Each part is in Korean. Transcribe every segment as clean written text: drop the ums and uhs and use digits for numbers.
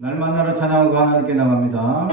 날 만나러 찬양하고 하나님께 나갑니다.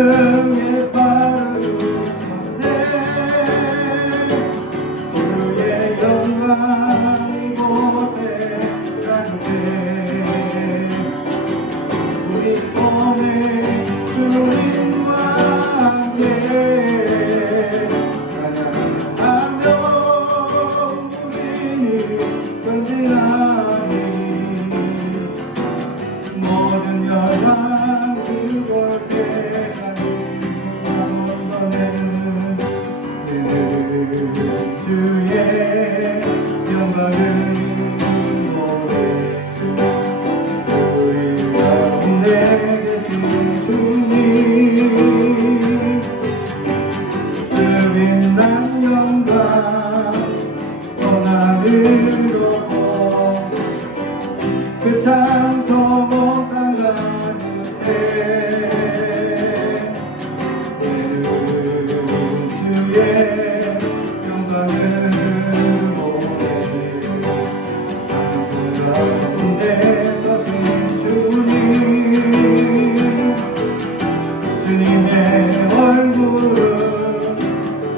등에 발을 두셨네. 주의 영광 이곳에 가는데 우리 손에 주님과 함께 찬양하며 우리는 전진하니 모든 열방 주골게 가는 번번에는 주의 영광을 노래 주의 가운데 계신 주님 그 빛난 영광 하늘로 그 장소 못 가는데 주의 영광을 보내 그 가운데 서신 주님 주님의 얼굴은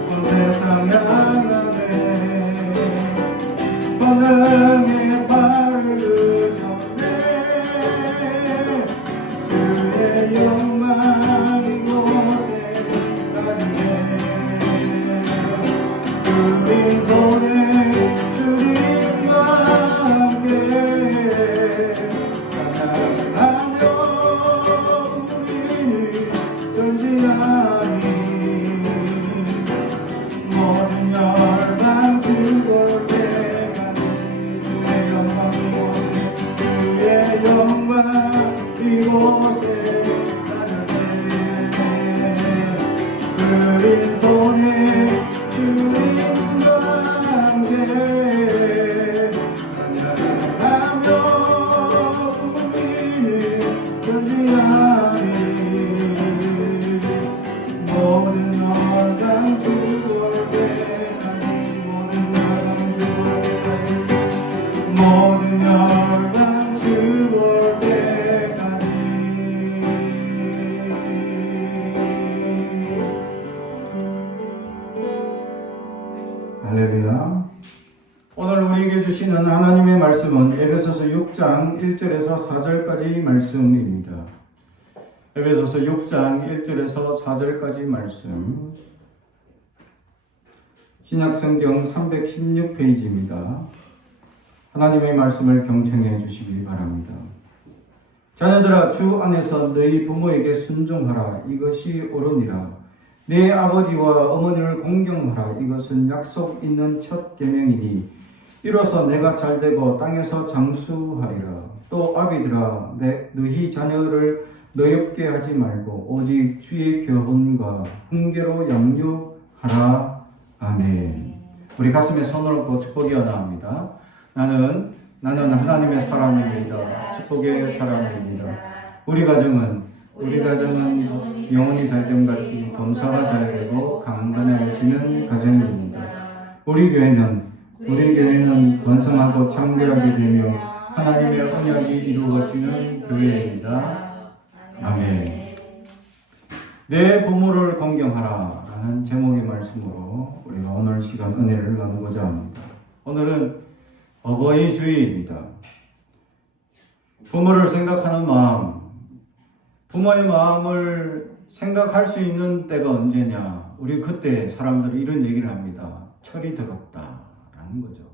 온 세상 향하네 번능의 발을 두셨네 주의 영광 이곳에 가는데 주님 손에 주님과 함께 찬양하며 우리는 전진하니 모든 열방 주골게 가니 주의 영광 이곳에 가는데 그린 손에 주님과 함께 찬양하며 우리는 전진하니 모든 열방 주골게 가니 모든 열방 주골게 가니 모든 열방 주골게 가니 할렐루야. 오늘 우리에게 주시는 하나님의 말씀은 에베소서 6장 1절에서 4절까지 말씀입니다. 에베소서 6장 1절에서 4절까지 말씀 신약성경 316페이지입니다. 하나님의 말씀을 경청해 주시기 바랍니다. 자녀들아 주 안에서 너희 부모에게 순종하라. 이것이 옳으니라. 내 아버지와 어머니를 공경하라. 이것은 약속 있는 첫 계명이니 이로써 내가 잘되고 땅에서 장수하리라. 또 아비들아 너희 자녀를 너엽게 하지 말고 오직 주의 교훈과 훈계로 양육하라. 아멘. 우리 가슴에 손을 얹고 축복이 나옵니다. 나는 하나님의 사람입니다. 축복의 사람입니다. 우리 가정은 영혼이 잘됨같이 범사가 잘되고 강건해지는 가정입니다. 우리 교회는 번성하고 창대하게 되며 하나님의 언약이 이루어지는 교회입니다. 아멘. 내 부모를 공경하라 라는 제목의 말씀으로 우리가 오늘 시간 은혜를 나누고자 합니다. 오늘은 어버이 주일입니다. 부모를 생각하는 마음, 부모의 마음을 생각할 수 있는 때가 언제냐? 우리 그때 사람들이 이런 얘기를 합니다. 철이 들었다라는 거죠.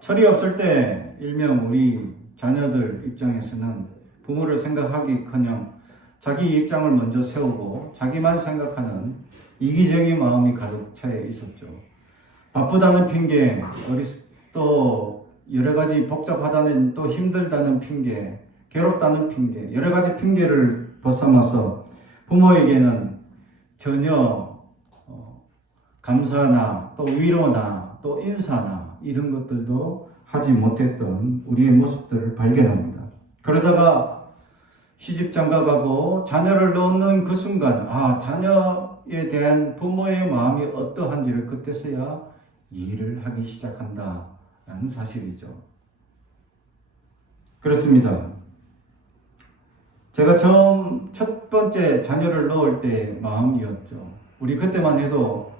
철이 없을 때 일명 우리 자녀들 입장에서는 부모를 생각하기커녕 자기 입장을 먼저 세우고 자기만 생각하는 이기적인 마음이 가득 차 있었죠. 바쁘다는 핑계, 또 여러 가지 복잡하다는, 또 힘들다는 핑계, 괴롭다는 핑계, 여러 가지 핑계를 벗삼아서 부모에게는 전혀 감사나 또 위로나 또 인사나 이런 것들도 하지 못했던 우리의 모습들을 발견합니다. 그러다가 시집 장가가고 자녀를 낳는 그 순간, 자녀에 대한 부모의 마음이 어떠한지를 그때서야 이해를 하기 시작한다라는 사실이죠. 그렇습니다. 제가 처음 첫 번째 자녀를 넣을 때 마음이었죠. 우리 그때만 해도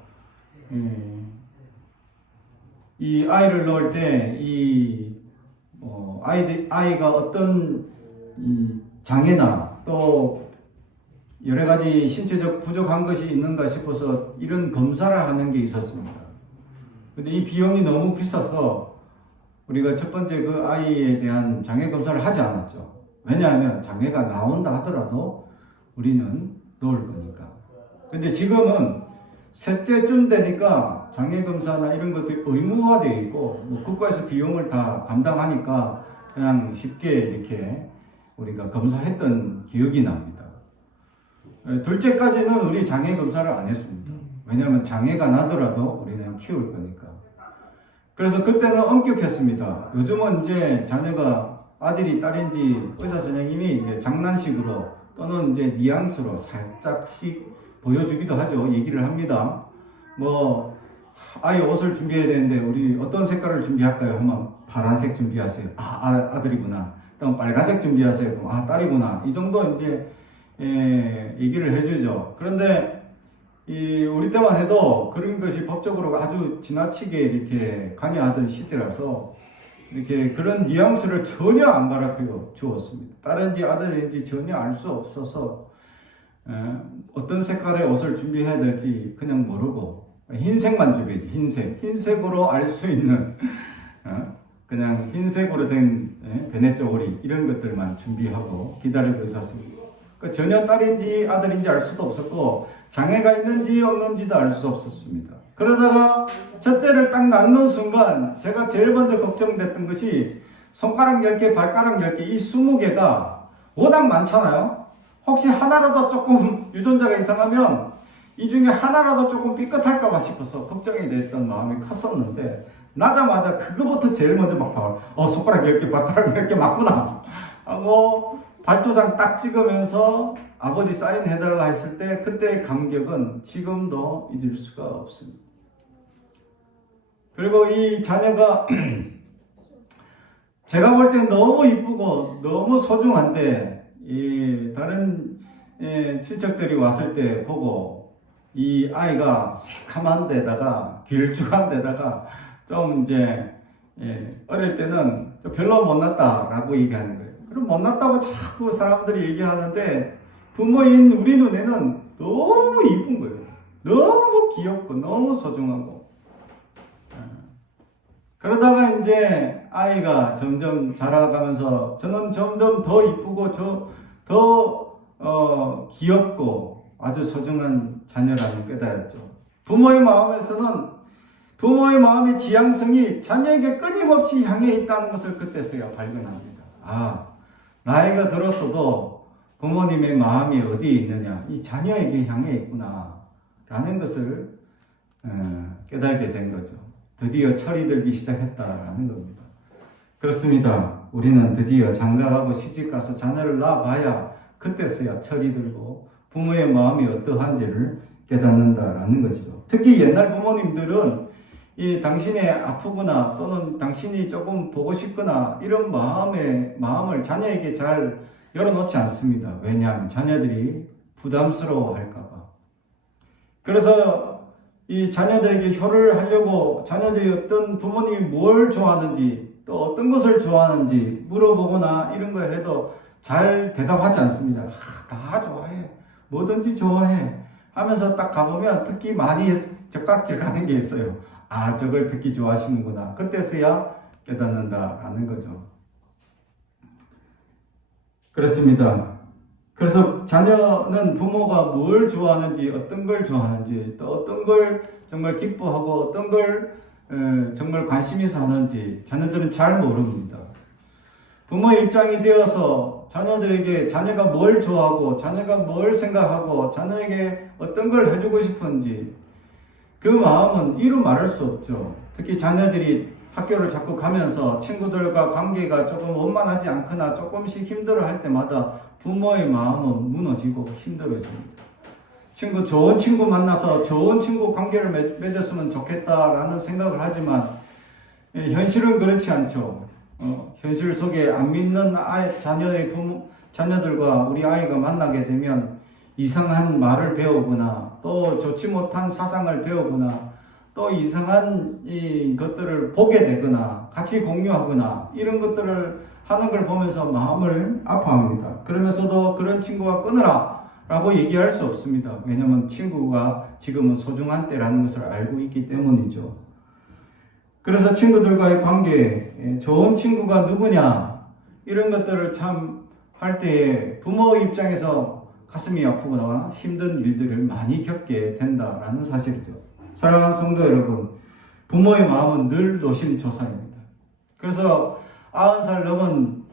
이 아이를 넣을 때 아이가 어떤 장애나 또 여러 가지 신체적 부족한 것이 있는가 싶어서 이런 검사를 하는 게 있었습니다. 근데 이 비용이 너무 비싸서 우리가 첫 번째 그 아이에 대한 장애 검사를 하지 않았죠. 왜냐하면 장애가 나온다 하더라도 우리는 넣을 거니까. 근데 지금은 셋째쯤 되니까 장애 검사나 이런 것들이 의무화되어 있고 뭐 국가에서 비용을 다 감당하니까 그냥 쉽게 이렇게 우리가 검사했던 기억이 납니다. 둘째까지는 우리 장애 검사를 안 했습니다. 왜냐하면 장애가 나더라도 우리는 키울 거니까. 그래서 그때는 엄격했습니다. 요즘은 이제 자녀가 아들이 딸인지 의사 선생님이 이제 장난식으로 또는 이제 뉘앙스로 살짝씩 보여주기도 하죠. 얘기를 합니다. 뭐 아이 옷을 준비해야 되는데 우리 어떤 색깔을 준비할까요? 하면 파란색 준비하세요. 아들이구나. 또 빨간색 준비하세요. 그럼 딸이구나. 이 정도 이제 얘기를 해주죠. 그런데 우리 때만 해도 그런 것이 법적으로 아주 지나치게 이렇게 관여하던 시대라서 이렇게 그런 뉘앙스를 전혀 안 가르쳐 주었습니다. 딸인지 아들인지 전혀 알 수 없어서 어떤 색깔의 옷을 준비해야 될지 그냥 모르고 흰색만 준비했지. 흰색으로 알 수 있는 그냥 흰색으로 된 베네쪼고리 이런 것들만 준비하고 기다리고 있었습니다. 전혀 딸인지 아들인지 알 수도 없었고 장애가 있는지 없는지도 알 수 없었습니다. 그러다가 첫째를 딱 낳는 순간 제가 제일 먼저 걱정됐던 것이 손가락 10개, 발가락 10개 이 20개가 워낙 많잖아요. 혹시 하나라도 조금 유전자가 이상하면 이 중에 하나라도 조금 삐끗할까봐 싶어서 걱정이 됐던 마음이 컸었는데 나자마자 그거부터 제일 먼저 막 손가락 10개, 발가락 10개 맞구나 하고 발도장 딱 찍으면서 아버지 사인해달라 했을 때 그때의 감격은 지금도 잊을 수가 없습니다. 그리고 이 자녀가 제가 볼 땐 너무 이쁘고 너무 소중한데 다른 친척들이 왔을 때 보고 이 아이가 새카만 데다가 길쭉한 데다가 좀 이제 어릴 때는 별로 못났다라고 얘기하는 거예요. 그럼 못났다고 자꾸 사람들이 얘기하는데 부모인 우리 눈에는 너무 이쁜 거예요. 너무 귀엽고 너무 소중하고. 그러다가 이제 아이가 점점 자라가면서 저는 점점 더 이쁘고 더 귀엽고 아주 소중한 자녀라는 깨달았죠. 부모의 마음에서는 부모의 마음의 지향성이 자녀에게 끊임없이 향해 있다는 것을 그때서야 발견합니다. 나이가 들었어도 부모님의 마음이 어디에 있느냐, 이 자녀에게 향해 있구나 라는 것을 깨달게 된 거죠. 드디어 철이 들기 시작했다라는 겁니다. 그렇습니다. 우리는 드디어 장가가고 시집가서 자녀를 낳아봐야 그때서야 철이 들고 부모의 마음이 어떠한지를 깨닫는다라는 것이죠. 특히 옛날 부모님들은 당신이 아프거나 또는 당신이 조금 보고 싶거나 이런 마음을 자녀에게 잘 열어놓지 않습니다. 왜냐하면 자녀들이 부담스러워 할까봐. 그래서 이 자녀들에게 효를 하려고 자녀들이 어떤 부모님이 뭘 좋아하는지 또 어떤 것을 좋아하는지 물어보거나 이런 걸 해도 잘 대답하지 않습니다. 다 좋아해. 뭐든지 좋아해. 하면서 딱 가보면 특히 많이 젓가락질 가는 게 있어요. 저걸 듣기 좋아하시는구나. 그때서야 깨닫는다라는 거죠. 그렇습니다. 그래서 자녀는 부모가 뭘 좋아하는지, 어떤 걸 좋아하는지, 또 어떤 걸 정말 기뻐하고 어떤 걸 정말 관심 있어 하는지 자녀들은 잘 모릅니다. 부모의 입장이 되어서 자녀들에게 자녀가 뭘 좋아하고 자녀가 뭘 생각하고 자녀에게 어떤 걸 해주고 싶은지 그 마음은 이루 말할 수 없죠. 특히 자녀들이 학교를 자꾸 가면서 친구들과 관계가 조금 원만하지 않거나 조금씩 힘들어 할 때마다 부모의 마음은 무너지고 힘들어집니다. 좋은 친구 만나서 좋은 친구 관계를 맺었으면 좋겠다라는 생각을 하지만 현실은 그렇지 않죠. 현실 속에 안 믿는 자녀의 자녀들과 우리 아이가 만나게 되면 이상한 말을 배우거나 또 좋지 못한 사상을 배우거나 또 이상한 것들을 보게 되거나 같이 공유하거나 이런 것들을 하는 걸 보면서 마음을 아파합니다. 그러면서도 그런 친구와 끊으라 라고 얘기할 수 없습니다. 왜냐하면 친구가 지금은 소중한 때라는 것을 알고 있기 때문이죠. 그래서 친구들과의 관계, 좋은 친구가 누구냐 이런 것들을 참 할 때에 부모 입장에서 가슴이 아프거나 힘든 일들을 많이 겪게 된다라는 사실이죠. 사랑하는 성도 여러분, 부모의 마음은 늘 노심초사입니다. 그래서 90살 넘은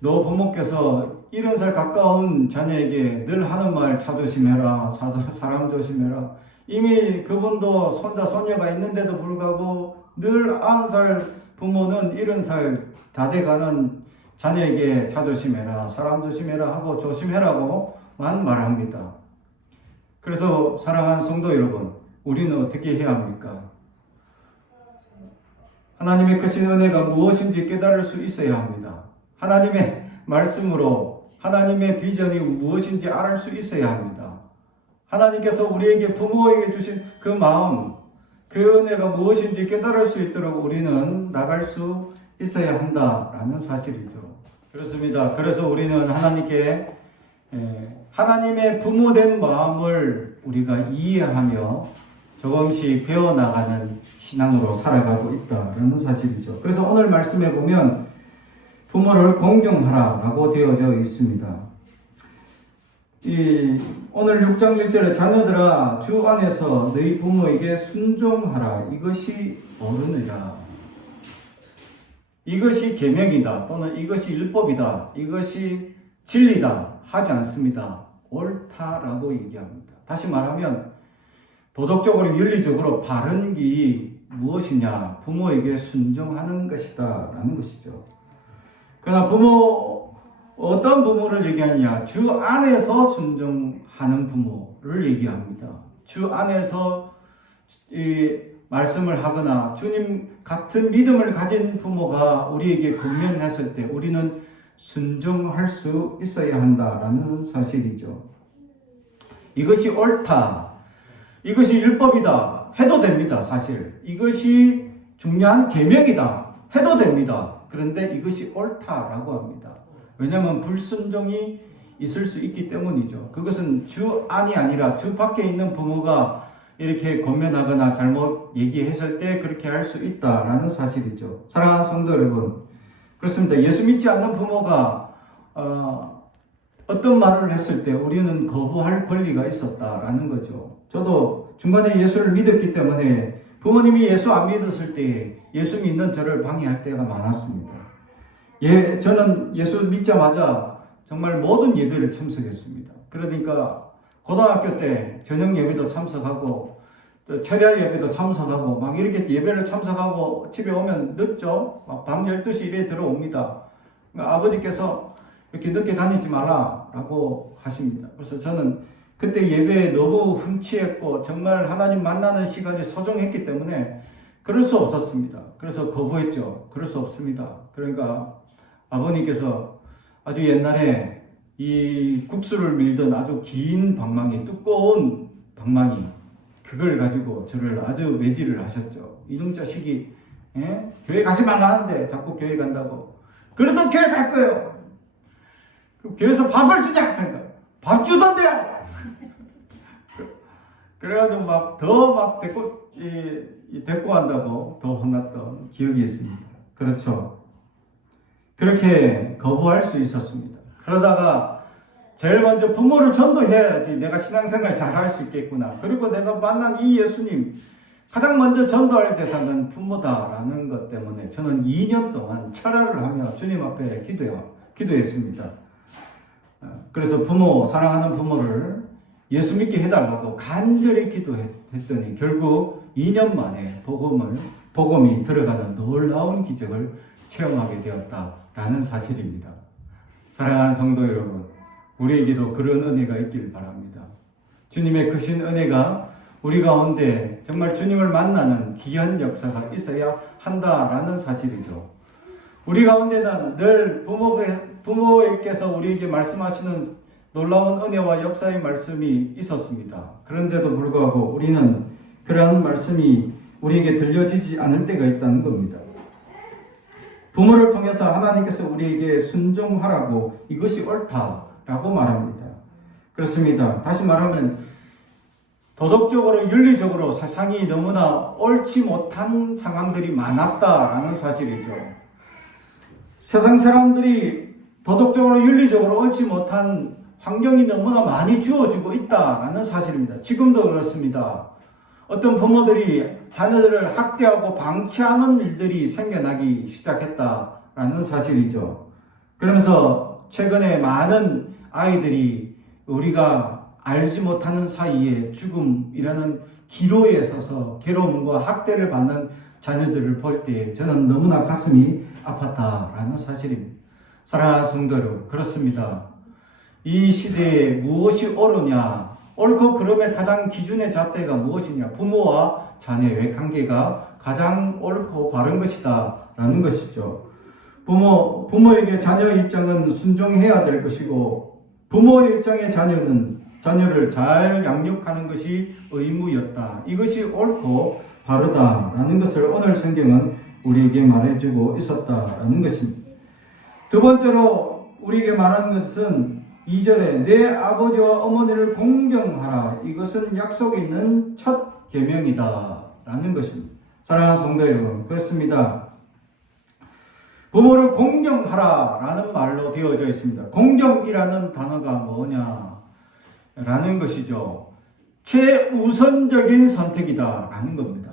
노 부모께서 70살 가까운 자녀에게 늘 하는 말, 차 조심해라, 사람 조심해라. 이미 그분도 손자, 손녀가 있는데도 불구하고 늘 90살 부모는 70살 다 돼가는 자녀에게 차 조심해라, 사람 조심해라 하고 조심해라고만 말합니다. 그래서 사랑하는 성도 여러분, 우리는 어떻게 해야 합니까? 하나님의 크신 은혜가 무엇인지 깨달을 수 있어야 합니다. 하나님의 말씀으로 하나님의 비전이 무엇인지 알 수 있어야 합니다. 하나님께서 우리에게 부모에게 주신 그 마음, 그 은혜가 무엇인지 깨달을 수 있도록 우리는 나갈 수 있어야 한다라는 사실이죠. 그렇습니다. 그래서 우리는 하나님께 하나님의 부모된 마음을 우리가 이해하며 조금씩 배워나가는 신앙으로 살아가고 있다는 사실이죠. 그래서 오늘 말씀에 보면 부모를 공경하라라고 되어져 있습니다. 오늘 6장 1절에 자녀들아 주 안에서 너희 부모에게 순종하라. 이것이 옳으니라. 이것이 계명이다 또는 이것이 율법이다, 이것이 진리다 하지 않습니다. 옳다라고 얘기합니다. 다시 말하면 도덕적으로 윤리적으로 바른 길이 무엇이냐? 부모에게 순종하는 것이다 라는 것이죠. 그러나 어떤 부모를 얘기하느냐? 주 안에서 순종하는 부모를 얘기합니다. 주 안에서 말씀을 하거나 주님 같은 믿음을 가진 부모가 우리에게 권면했을 때 우리는 순종할 수 있어야 한다라는 사실이죠. 이것이 옳다, 이것이 율법이다 해도 됩니다. 사실 이것이 중요한 계명이다 해도 됩니다. 그런데 이것이 옳다라고 합니다. 왜냐하면 불순종이 있을 수 있기 때문이죠. 그것은 주 안이 아니라 주 밖에 있는 부모가 이렇게 권면하거나 잘못 얘기했을 때 그렇게 할 수 있다라는 사실이죠. 사랑하는 성도 여러분, 그렇습니다. 예수 믿지 않는 부모가 어떤 말을 했을 때 우리는 거부할 권리가 있었다라는 거죠. 저도 중간에 예수를 믿었기 때문에 부모님이 예수 안 믿었을 때 예수 믿는 저를 방해할 때가 많았습니다. 저는 예수 믿자마자 정말 모든 예배를 참석했습니다. 그러니까 고등학교 때 저녁 예배도 참석하고 또 철야 예배도 참석하고 막 이렇게 예배를 참석하고 집에 오면 늦죠. 막 밤 12시 이래 들어옵니다. 그러니까 아버지께서 이렇게 늦게 다니지 마라라고 하십니다. 그래서 저는 그때 예배에 너무 흥취했고 정말 하나님 만나는 시간이 소중했기 때문에 그럴 수 없었습니다. 그래서 거부했죠. 그럴 수 없습니다. 그러니까 아버님께서 아주 옛날에 이 국수를 밀던 아주 긴 방망이, 두꺼운 방망이, 그걸 가지고 저를 아주 매질을 하셨죠. 이놈 자식이 교회 가지 말라는데 자꾸 교회 간다고. 그래도 교회 갈 거예요. 교회에서 밥을 주자. 그러니까 밥 주던데요. 그래가지고 더 데리고 간다고 더 혼났던 기억이 있습니다. 그렇죠. 그렇게 거부할 수 있었습니다. 그러다가 제일 먼저 부모를 전도해야지 내가 신앙생활 잘 할 수 있겠구나. 그리고 내가 만난 이 예수님, 가장 먼저 전도할 대상은 부모다라는 것 때문에 저는 2년 동안 철야를 하며 주님 앞에 기도했습니다. 그래서 사랑하는 부모를 예수 믿게 해달라고 간절히 기도했더니 결국 2년 만에 복음이 들어가는 놀라운 기적을 체험하게 되었다라는 사실입니다. 사랑하는 성도 여러분, 우리에게도 그런 은혜가 있길 바랍니다. 주님의 크신 은혜가 우리 가운데 정말 주님을 만나는 귀한 역사가 있어야 한다라는 사실이죠. 우리 가운데는 늘 부모께서 우리에게 말씀하시는 놀라운 은혜와 역사의 말씀이 있었습니다. 그런데도 불구하고 우리는 그러한 말씀이 우리에게 들려지지 않을 때가 있다는 겁니다. 부모를 통해서 하나님께서 우리에게 순종하라고, 이것이 옳다라고 말합니다. 그렇습니다. 다시 말하면 도덕적으로 윤리적으로 세상이 너무나 옳지 못한 상황들이 많았다라는 사실이죠. 세상 사람들이 도덕적으로 윤리적으로 옳지 못한 환경이 너무나 많이 주어지고 있다라는 사실입니다. 지금도 그렇습니다. 어떤 부모들이 자녀들을 학대하고 방치하는 일들이 생겨나기 시작했다라는 사실이죠. 그러면서 최근에 많은 아이들이 우리가 알지 못하는 사이에 죽음이라는 기로에 서서 괴로움과 학대를 받는 자녀들을 볼 때 저는 너무나 가슴이 아팠다라는 사실입니다. 사랑하는 성도 여러분, 그렇습니다. 이 시대에 무엇이 옳으냐, 옳고 그름의 가장 기준의 잣대가 무엇이냐, 부모와 자녀의 관계가 가장 옳고 바른 것이다 라는 것이죠. 부모에게 자녀의 입장은 순종해야 될 것이고, 부모의 입장의 자녀를 잘 양육하는 것이 의무였다. 이것이 옳고 바르다라는 것을 오늘 성경은 우리에게 말해주고 있었다라는 것입니다. 두 번째로 우리에게 말하는 것은 2절에 내 아버지와 어머니를 공경하라. 이것은 약속이 있는 첫 계명이다 라는 것입니다. 사랑하는 성도 여러분, 그렇습니다. 부모를 공경하라 라는 말로 되어져 있습니다. 공경이라는 단어가 뭐냐 라는 것이죠. 최우선적인 선택이다 라는 겁니다.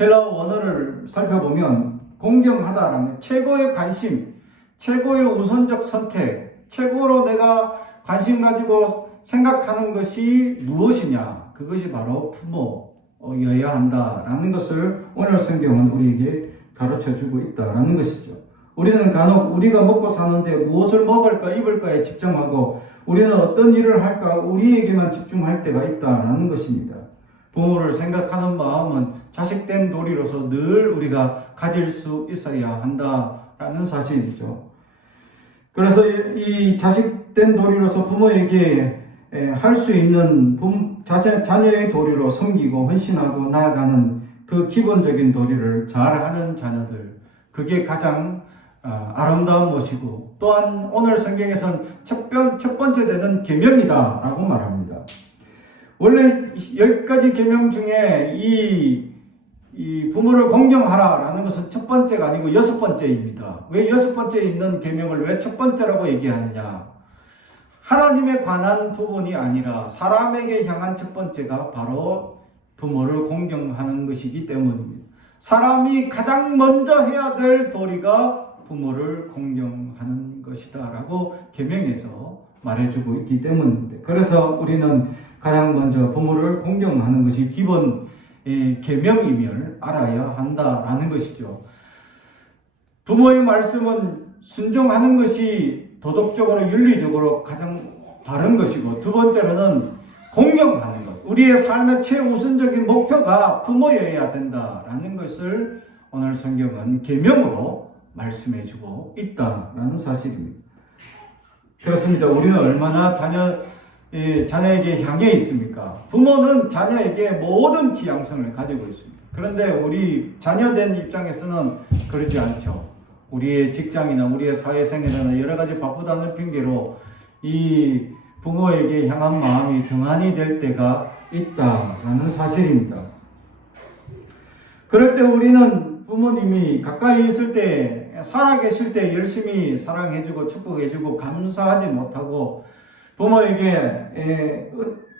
헬라어 원어를 살펴보면 공경하다라는 최고의 관심, 최고의 우선적 선택, 최고로 내가 관심 가지고 생각하는 것이 무엇이냐, 그것이 바로 부모여야 한다라는 것을 오늘 성경은 우리에게 가르쳐주고 있다라는 것이죠. 우리는 간혹 우리가 먹고 사는데 무엇을 먹을까 입을까에 집중하고 우리는 어떤 일을 할까 우리에게만 집중할 때가 있다라는 것입니다. 부모를 생각하는 마음은 자식된 도리로서 늘 우리가 가질 수 있어야 한다라는 사실이죠. 그래서 이 자식된 도리로서 부모에게 할 수 있는 자녀의 도리로 섬기고 헌신하고 나아가는 그 기본적인 도리를 잘하는 자녀들, 그게 가장 아름다운 것이고, 또한 오늘 성경에서는 첫 번째 되는 계명이다 라고 말합니다. 원래 10가지 계명 중에 이 부모를 공경하라 라는 것은 첫 번째가 아니고 6번째입니다. 왜 6번째에 있는 계명을 왜 첫 번째라고 얘기하느냐? 하나님에 관한 부분이 아니라 사람에게 향한 첫 번째가 바로 부모를 공경하는 것이기 때문입니다. 사람이 가장 먼저 해야 될 도리가 부모를 공경하는 것이다 라고 계명에서 말해주고 있기 때문입니다. 그래서 우리는 가장 먼저 부모를 공경하는 것이 기본 계명임을 알아야 한다라는 것이죠. 부모의 말씀은 순종하는 것이 도덕적으로 윤리적으로 가장 바른 것이고, 두 번째로는 공경하는 것, 우리의 삶의 최우선적인 목표가 부모여야 된다라는 것을 오늘 성경은 계명으로 말씀해주고 있다라는 사실입니다. 그렇습니다. 우리는 얼마나 자녀에게 향해 있습니까? 부모는 자녀에게 모든 지향성을 가지고 있습니다. 그런데 우리 자녀된 입장에서는 그러지 않죠. 우리의 직장이나 우리의 사회생활이나 여러 가지 바쁘다는 핑계로 이 부모에게 향한 마음이 등한이 될 때가 있다라는 사실입니다. 그럴 때 우리는 부모님이 가까이 있을 때, 살아계실 때 열심히 사랑해주고 축복해주고 감사하지 못하고 부모에게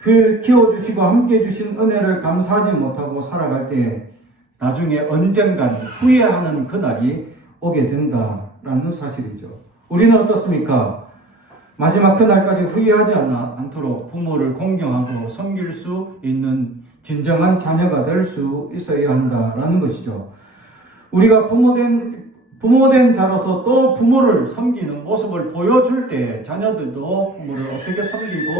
그 키워주시고 함께 해주신 은혜를 감사하지 못하고 살아갈 때 나중에 언젠간 후회하는 그날이 오게 된다라는 사실이죠. 우리는 어떻습니까? 마지막 그날까지 후회하지 않도록 부모를 공경하고 섬길 수 있는 진정한 자녀가 될 수 있어야 한다라는 것이죠. 우리가 부모된 자로서 또 부모를 섬기는 모습을 보여줄 때 자녀들도 부모를 어떻게 섬기고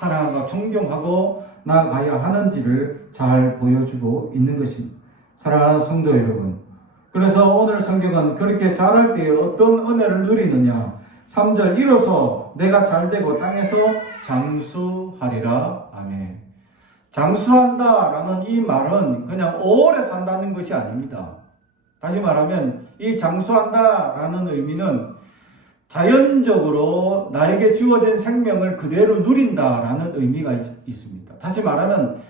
사랑하고 존경하고 나아가야 하는지를 잘 보여주고 있는 것입니다. 사랑하는 성도 여러분, 그래서 오늘 성경은 그렇게 잘할 때 어떤 은혜를 누리느냐, 3절 이로써 내가 잘되고 땅에서 장수하리라. 아멘. 장수한다라는 이 말은 그냥 오래 산다는 것이 아닙니다. 다시 말하면 이 장수한다라는 의미는 자연적으로 나에게 주어진 생명을 그대로 누린다라는 의미가 있습니다. 다시 말하면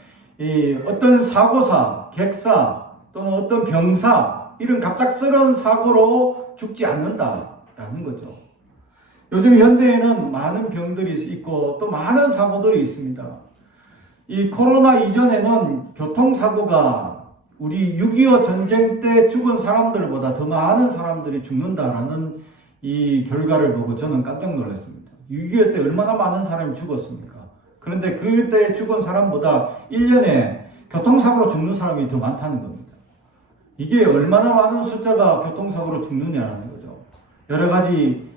어떤 사고사, 객사 또는 어떤 병사 이런 갑작스러운 사고로 죽지 않는다라는 거죠. 요즘 현대에는 많은 병들이 있고 또 많은 사고들이 있습니다. 이 코로나 이전에는 교통사고가 우리 6.25 전쟁 때 죽은 사람들보다 더 많은 사람들이 죽는다라는 이 결과를 보고 저는 깜짝 놀랐습니다. 6.25 때 얼마나 많은 사람이 죽었습니까? 그런데 그때 죽은 사람보다 1년에 교통사고로 죽는 사람이 더 많다는 겁니다. 이게 얼마나 많은 숫자가 교통사고로 죽느냐는 거죠. 여러 가지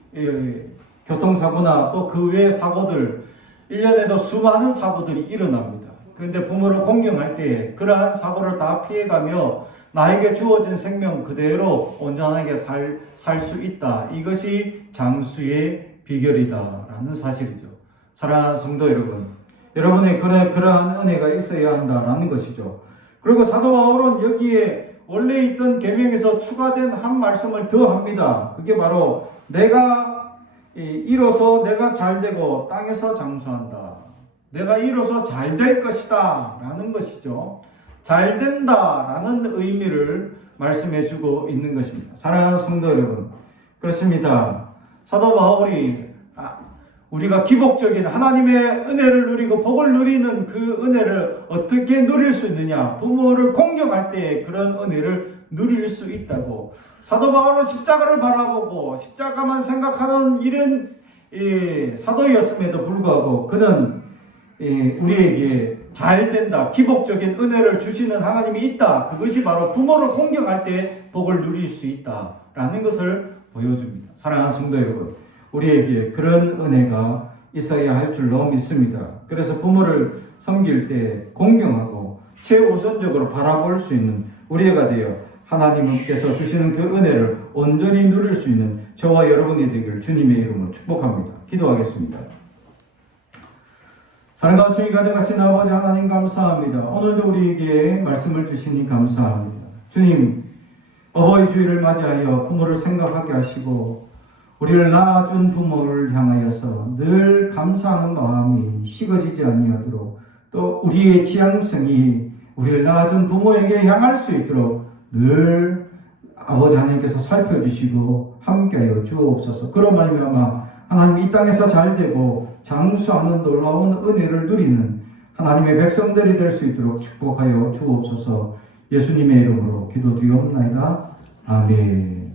교통사고나 또 그 외의 사고들, 1년에도 수많은 사고들이 일어납니다. 그런데 부모를 공경할 때 그러한 사고를 다 피해가며 나에게 주어진 생명 그대로 온전하게 살 수 있다. 이것이 장수의 비결이다라는 사실이죠. 사랑하는 성도 여러분, 여러분의 그러한 은혜가 있어야 한다라는 것이죠. 그리고 사도 바울은 여기에 원래 있던 계명에서 추가된 한 말씀을 더 합니다. 그게 바로 내가 이로써 내가 잘되고 땅에서 장수한다. 내가 이로써 잘될 것이다 라는 것이죠. 잘된다라는 의미를 말씀해주고 있는 것입니다. 사랑하는 성도 여러분, 그렇습니다. 사도 바울이 우리가 기복적인 하나님의 은혜를 누리고 복을 누리는 그 은혜를 어떻게 누릴 수 있느냐, 부모를 공경할 때 그런 은혜를 누릴 수 있다고. 사도 바울은 십자가를 바라보고 십자가만 생각하는 이런 사도였음에도 불구하고 그는 우리에게 잘된다, 기복적인 은혜를 주시는 하나님이 있다. 그것이 바로 부모를 공경할 때 복을 누릴 수 있다라는 것을 보여줍니다. 사랑하는 성도 여러분, 우리에게 그런 은혜가 있어야 할 줄로 믿습니다. 그래서 부모를 섬길 때 공경하고 최우선적으로 바라볼 수 있는 우리가 되어 하나님께서 주시는 그 은혜를 온전히 누릴 수 있는 저와 여러분이 되길 주님의 이름으로 축복합니다. 기도하겠습니다. 사랑과 주님 가져가신 아버지 하나님 감사합니다. 오늘도 우리에게 말씀을 주시니 감사합니다. 주님, 어버이 주일을 맞이하여 부모를 생각하게 하시고 우리를 낳아준 부모를 향하여서 늘 감사하는 마음이 식어지지 아니하도록 또 우리의 지향성이 우리를 낳아준 부모에게 향할 수 있도록 늘 아버지 하나님께서 살펴주시고 함께하여 주옵소서. 그로 말미암아 하나님 이 땅에서 잘되고 장수하는 놀라운 은혜를 누리는 하나님의 백성들이 될 수 있도록 축복하여 주옵소서. 예수님의 이름으로 기도드리옵나이다. 아멘.